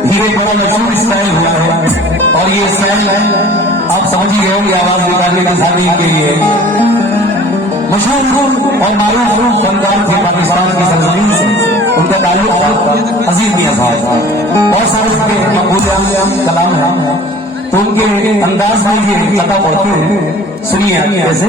ये बड़ा मशहूर स्टाइल हुआ है और ये स्टाइल आप समझ ही गए होंगे आवाज निकालने के शादी के लिए मशहूर और मारूफ फनकार थे पाकिस्तान की सरजमीन से। उनका ताल्लुक अजीज मियां साहब और सारे उनके मकबूल कलाम है तो उनके अंदाज में ये कथा पढ़ते हैं। सुनिए कैसे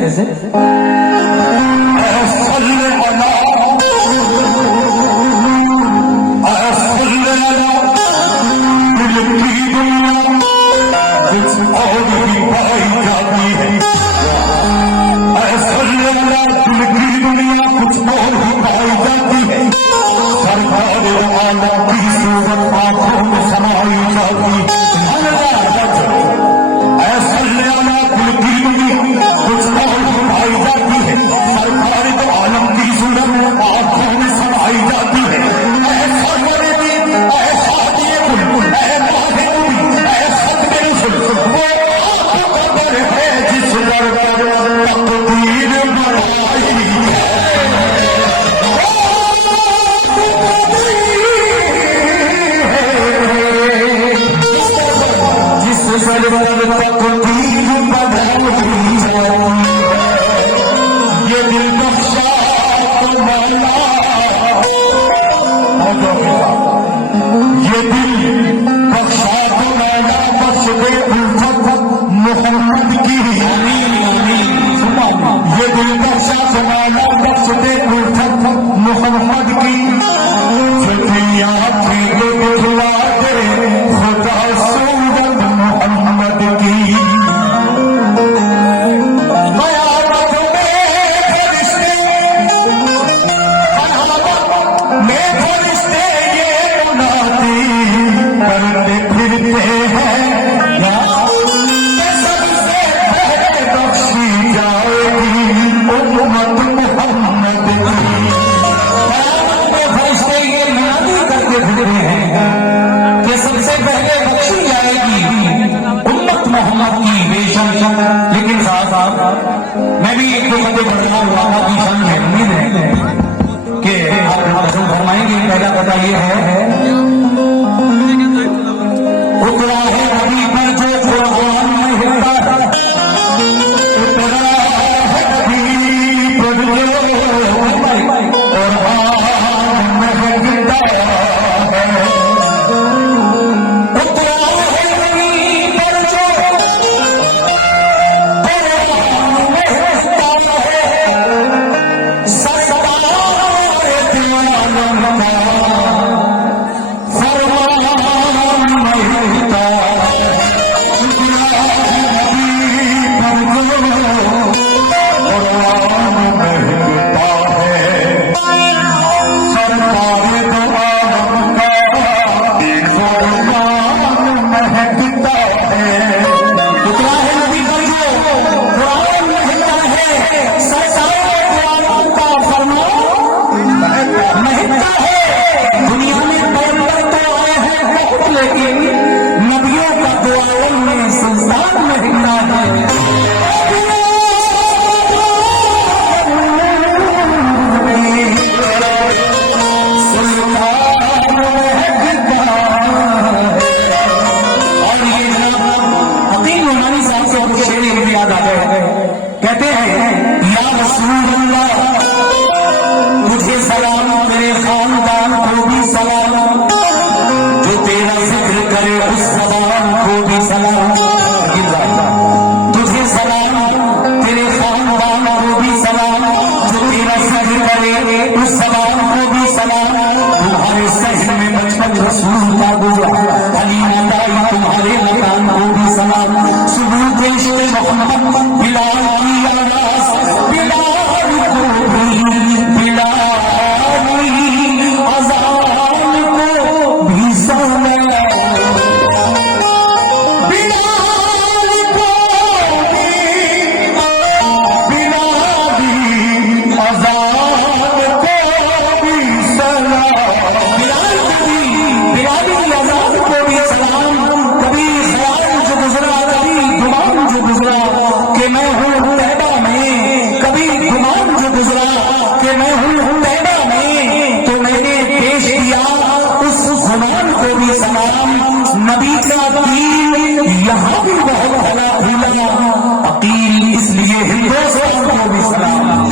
मैं भी एक दो बंदे बदला हुआ था की शन है। उम्मीद है कि आप पसंद फरमाएंगे। पहला पता ये है उतरा है नबी पर जो कुरान में हिलता उतरा है नबी पर जो कुरान में हिलता सलाम, नबी का दीन यहाँ भी बहुत भला खुला, अकील इसलिए हिंदुस्तान को भी सलाम।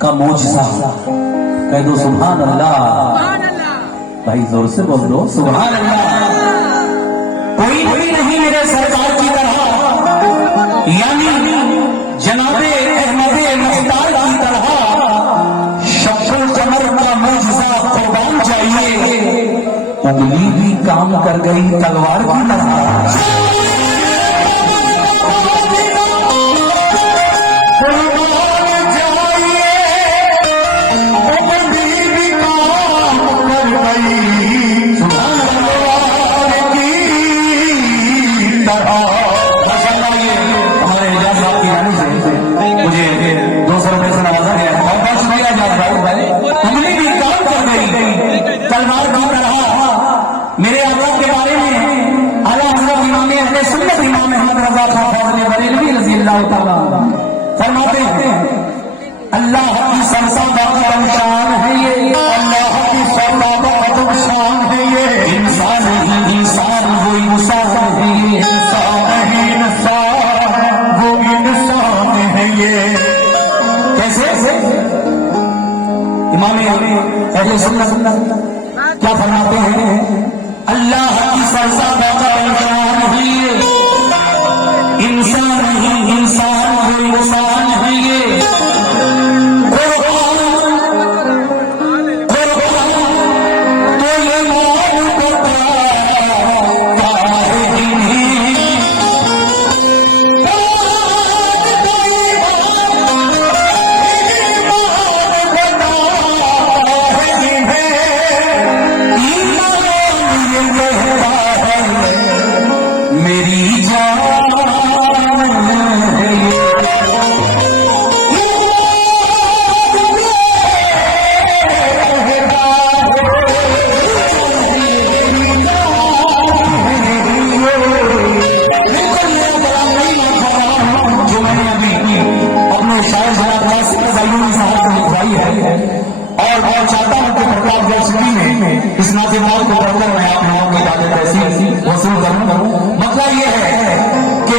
का मोजसा कह दो सुभान अल्लाह, भाई जोर से बोल दो सुभान अल्लाह। कोई भी नहीं मेरे सरकार की तरह, यानी जनाबे अहमदे मुख्तार की तरह शक्ल कमर का मोजसा कुर्बान चाहिए। उंगली भी काम कर गई तलवार की तरह। फरमाते हैं अल्लाह की सरसा बात शान है ये, अल्लाह की सरसा बात शान है ये। इंसान ही इंसान वो इंसान है ये, इंसान ही इंसान वो इंसान है ये। कैसे इमाम अहले सुन्नत क्या फरमाते हैं? अल्लाह की सरसा बात शान है ये, इंसान ही इंसान वो इंसान है ये। इस नाते माल को बढ़कर मैं आप लोगों की बातें ऐसी वसूल करूं। मतलब ये है कि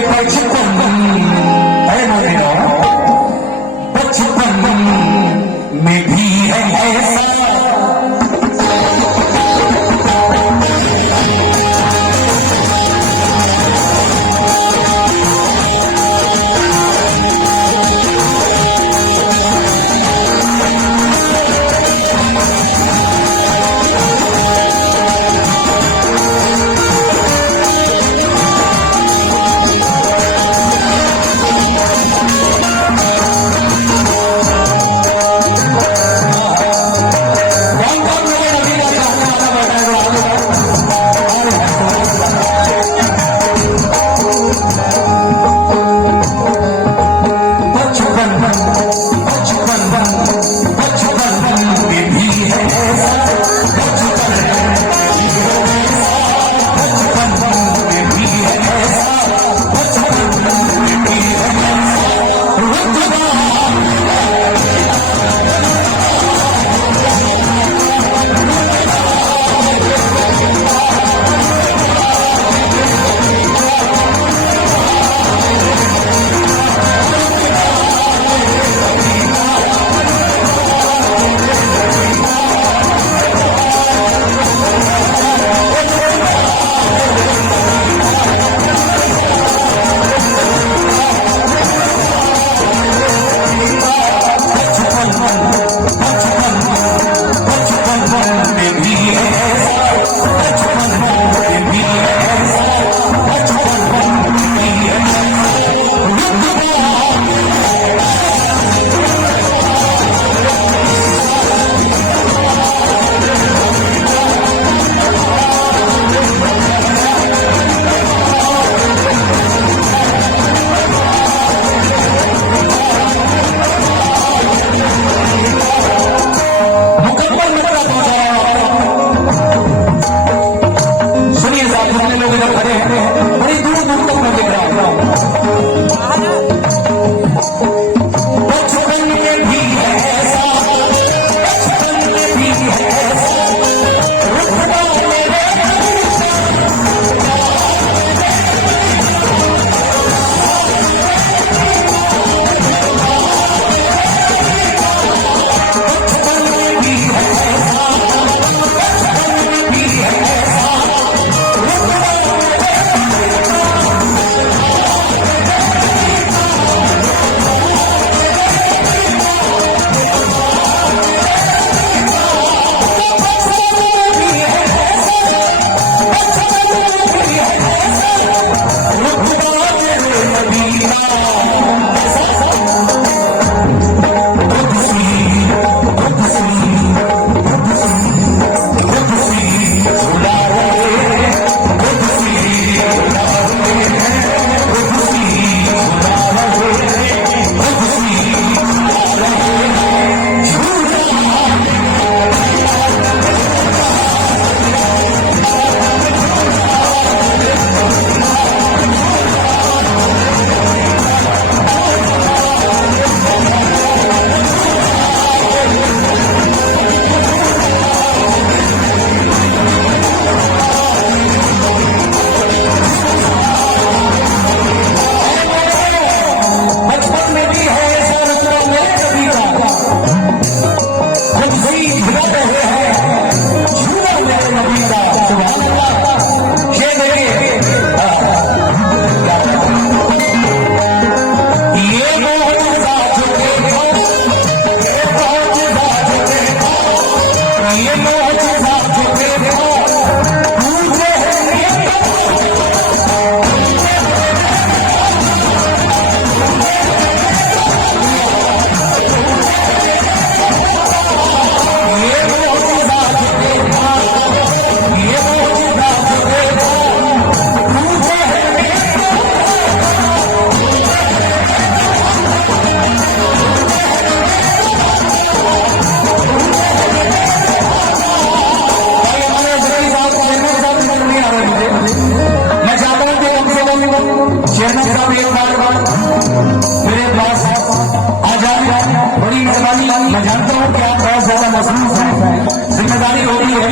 जिम्मेदारी होती है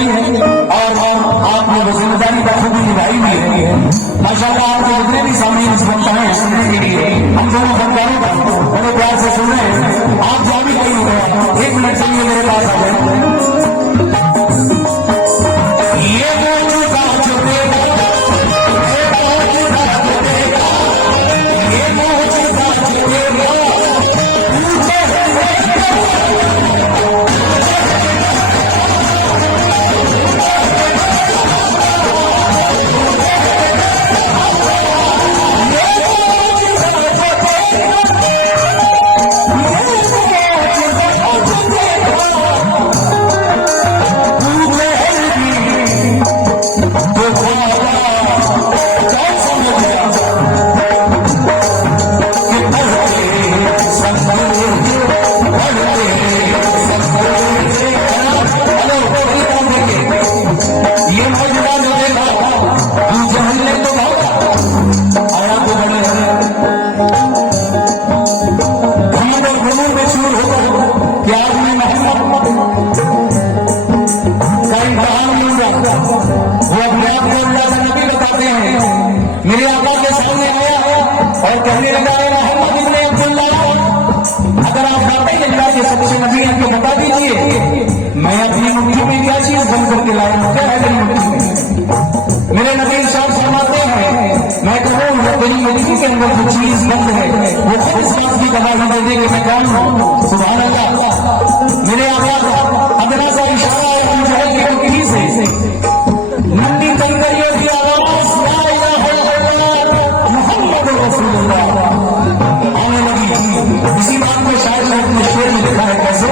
और आपने वो जिम्मेदारी बखूबी निभाई भी है। माशाअल्लाह आपके जितने भी सामने बनता है सुनने के लिए हम दोनों फनकारों को बड़े प्यार से सुन रहे हैं। आप जा भी कहीं हो गया, 1 मिनट के लिए मेरे पास आ जाए। मेरे आका के सामने आया और कहने लगा मोहम्मद इब्ने अब्दुल्लाह, अगर आप वाकई अल्लाह के सच्चे नबी हैं तो बता दीजिए मैं अपनी मुट्ठी में क्या चीज बंद करके लाया हूं, क्या है मेरी मुट्ठी में। मेरे नबी साहब फरमाते हैं मैं कहूँ मेरी मुट्ठी के अंदर जो चीज बंद है वो खुद इस बात की गवाही दे दे कि मैं कौन हूँ। सुभान अल्लाह। मेरे आका अगर ऐसा इशारा है अबू जहल की मुट्ठी से नन्ही कंकरियों की आवाज आने लगी। इसी बात में शायद मैं अपने शेर में लिखा है कैसे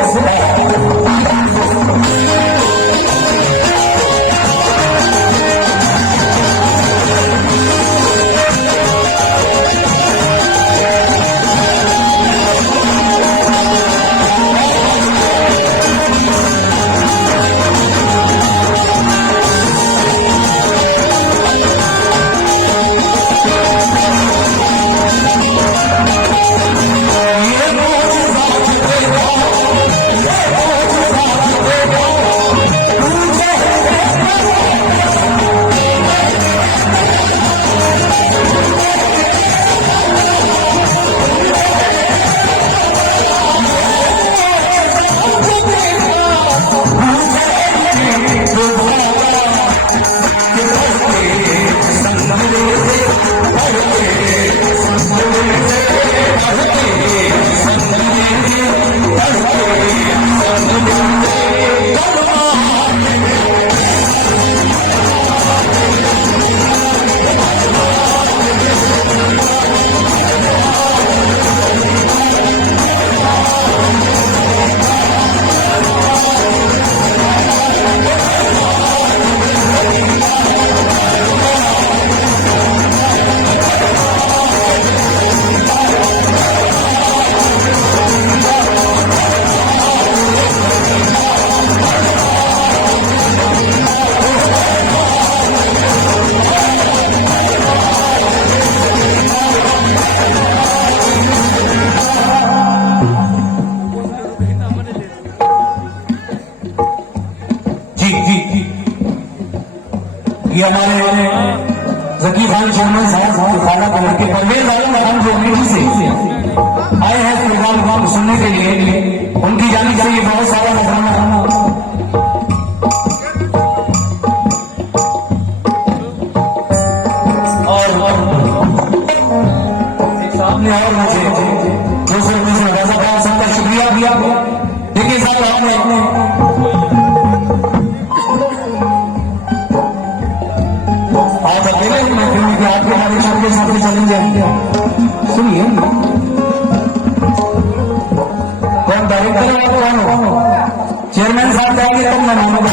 के खाना को लड़के परवेज आलम जो मीठी से आए हैं प्रोग्राम को सुनने के लिए, उनकी जानिब से ये बहुत सारा नजराना सामने और मुझे दूसरे रजा खान साहब का शुक्रिया दिया। देखिए साहब आपने आप अकेले मैं फिल्म के आपके हमारे सबके साथ चलेंगे। सुनिए कौन डायरेक्टर है कौन चेयरमैन साहब जाएंगे तब मैं मानूंगा।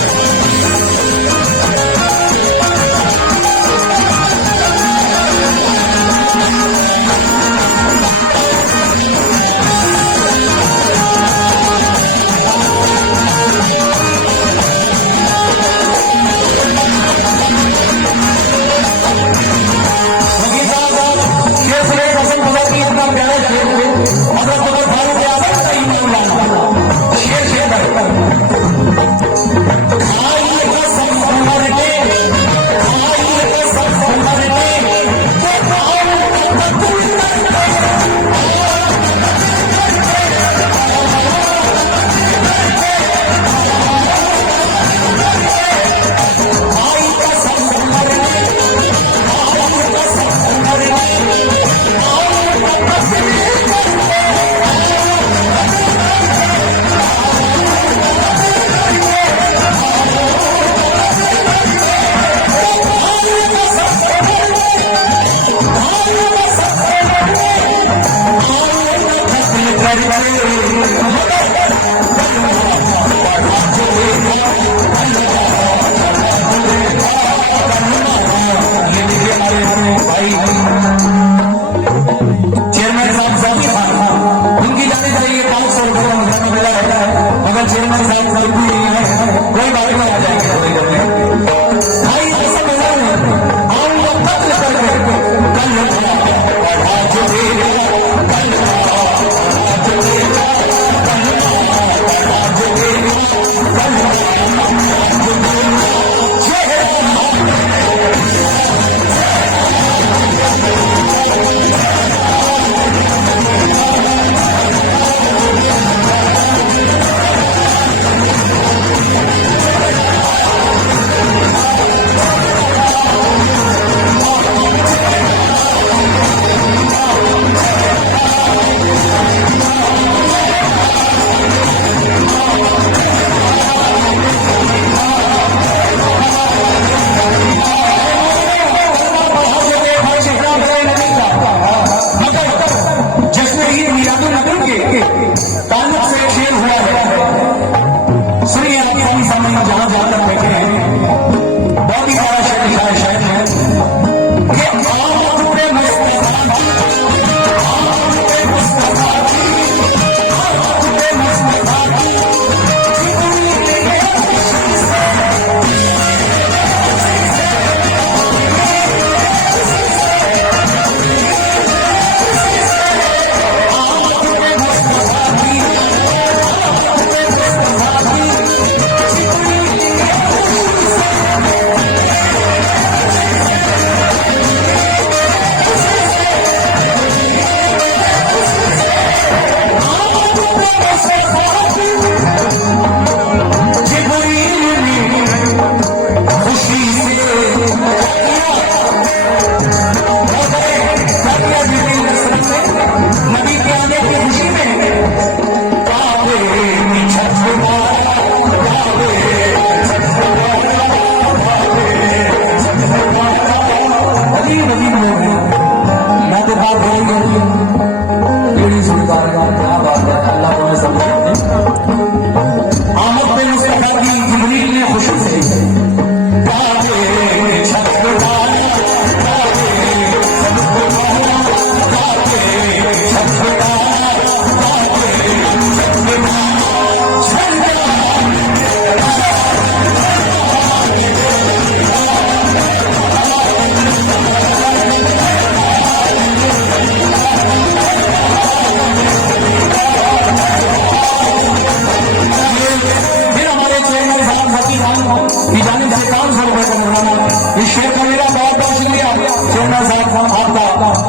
का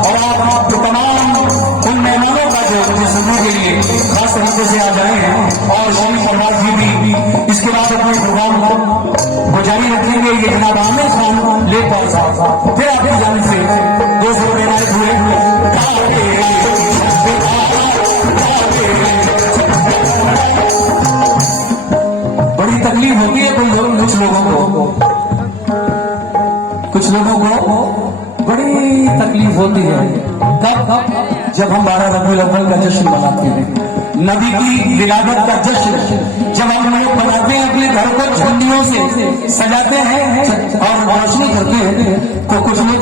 और आप तमाम उन मेहमानों का जो सुनने के लिए खास तरीके से आ जाए हैं और शरीफ फरवाज जी भी इसके बाद अपने प्रोग्राम को जारी रखेंगे। ये जनाब आमिर खान लेकर साहब फिर आपकी जानिब से 200 रुपये नायक हुए। बड़ी तकलीफ होती है कुछ लोगों को बड़ी तकलीफ होती है। कब जब हम 12 रबीउल अव्वल का जश्न मनाते हैं, नबी की विलादत का जश्न जब हम लोग मनाते हैं, अपने घर को झंडियों से सजाते हैं और रोशनी करते हैं, तो कुछ लोग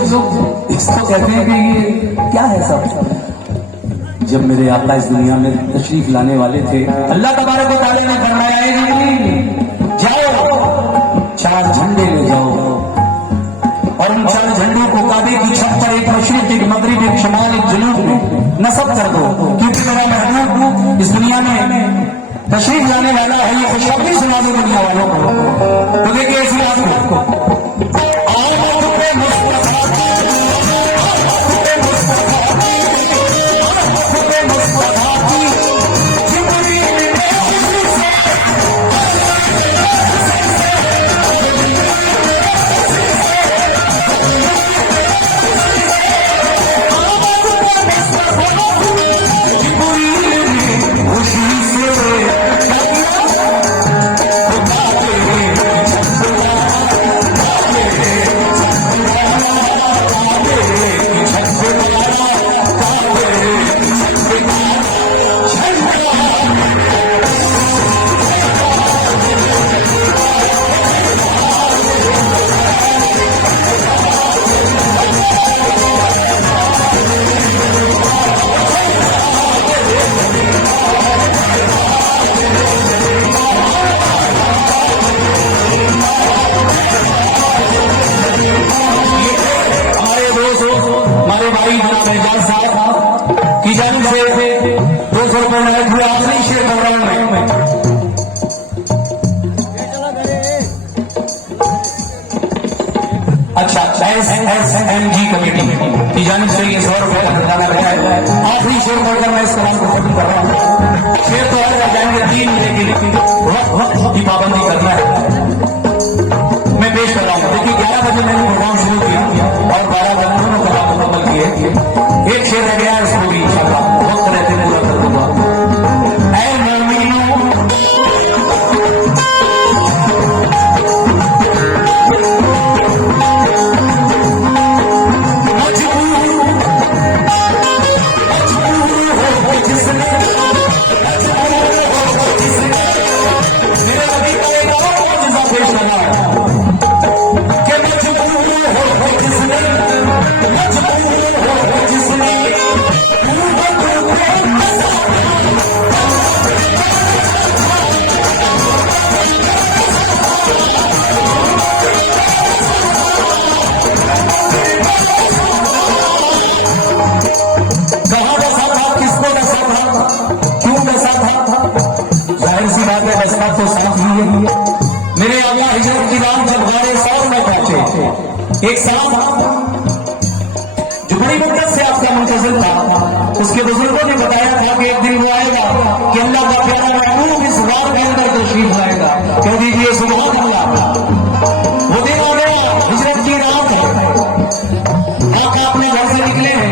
इसको कहते हैं कि ये क्या है सब। जब मेरे आका इस दुनिया में तशरीफ लाने वाले थे, अल्लाह तबारक व तआला ने फरमाया जाओ 4 झंडे ले जाओ और उन 4 झंडों को काबे की छत पर एक मशरिक, एक मगरिब, एक शमाल, एक जनूब में नस्ब कर दो, क्योंकि मेरा महबूब इस दुनिया में तशरीफ लाने वाला है। ये खुशखबरी सुना दो दुनिया वालों को। तो देखिए इसी बात को SMG कमेटी की जानिब से ये 100 रुपये का खजाना रखा है। आखिरी शेर पढ़कर मैं इस कलाम को खत्म कर रहा हूँ। शेर तो है जाएंगे 3, लेकिन वक्त की पाबंदी करना है। मैं पेश कर रहा हूँ। देखिए 11 बजे मैंने प्रोग्राम शुरू किया और 12 बजे दोनों कलाम मुकम्मल किए। एक शेर रह गया, इसको भी इंशाअल्लाह वक्त रहते हुए कर दूंगा। मेरे आला हिजरत की रात जब गारे साथ में पहुंचे, एक साथ जो बड़ी मुद्दत से आपका मुंतज़िर था, उसके बुजुर्गों ने बताया था कि एक दिन वो आएगा कि अल्लाह का प्यारा महबूब इस गार के अंदर तशरीफ लाएगा। कह दीजिए सुभान अल्लाह। वो दिन आ गया, हिजरत की रात है, आका अपने घर से निकले हैं।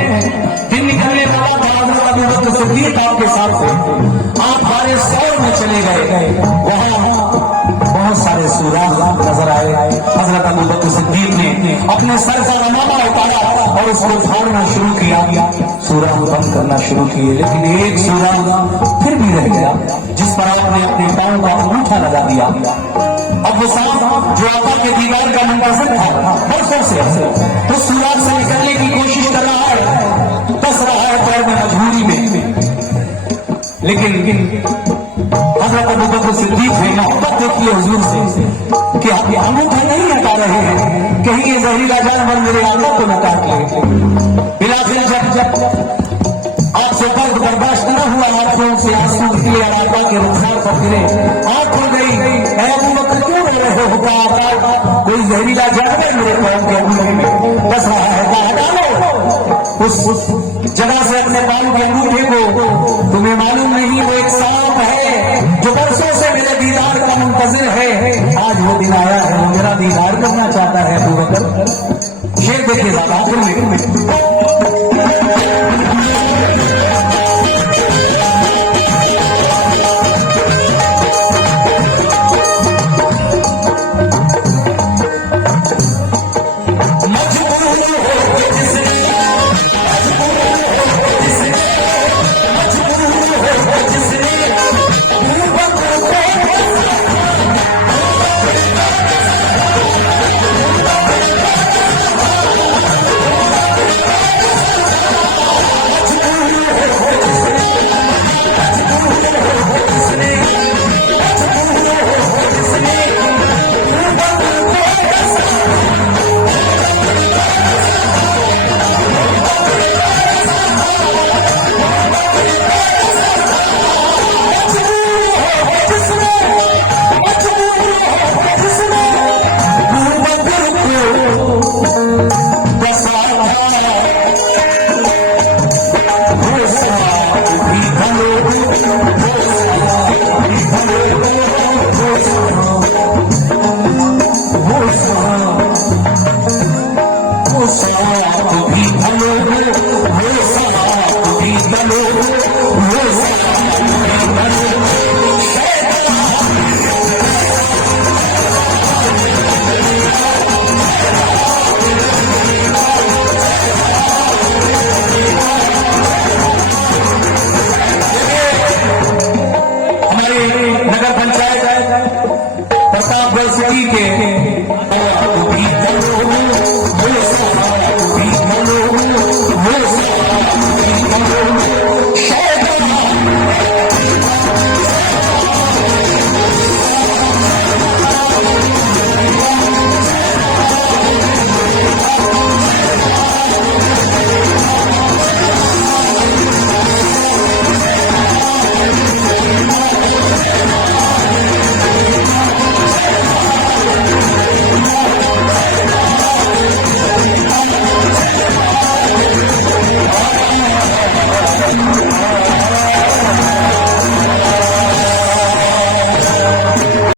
दिन निकलने के बाद हज़रत अबू बकर सिद्दीक़ आपके साथ थे। आप गारे सौर में चले गए, वहां बहुत सारे सूराग नजर आए। हजरत अबू बकर सिद्दीक ने अपने सर का रमाना उतारा और उसको फोड़ना शुरू किया, सूराग बंद करना शुरू किए, लेकिन एक सूराग फिर भी रह गया जिस पर आपने अपने पांव का अंगूठा लगा दिया। अब वो सांप जो आका के दीवार का मुंतज़िर था बरसों से, उस सूराग से निकलने की कोशिश कर रहा है, फंस रहा है पैर में, मजबूरी में। लेकिन हज़रत अबू बकर सिद्दीक़ ने मोहब्बत देखी हुजूर से कि आप अंगूठा नहीं हटा रहे हैं, कहीं ये जहरीला जानवर मेरे आका को न काट ले। बिलाखिर जब आपसे दर्द बर्दाश्त न हुआ, आंखों से आंसू निकले, आका के रुखसार पर गिरे, आंख खुल गई। अबू बकर क्यों रह रहे हो? कोई जहरीला जानवर मेरे पांव के अंगूठे में बस रहा है, हटा लो। उस जगह से अपने बाल के अंगूठे को, तुम्हें मालूम नहीं वो एक सांप है जो बरसों से मेरे दीदार का मुंतजिर है। आज वो दिन आया है, वो मेरा दीदार करना चाहता है। अबू बकर शेर देखिए साहब आखिर में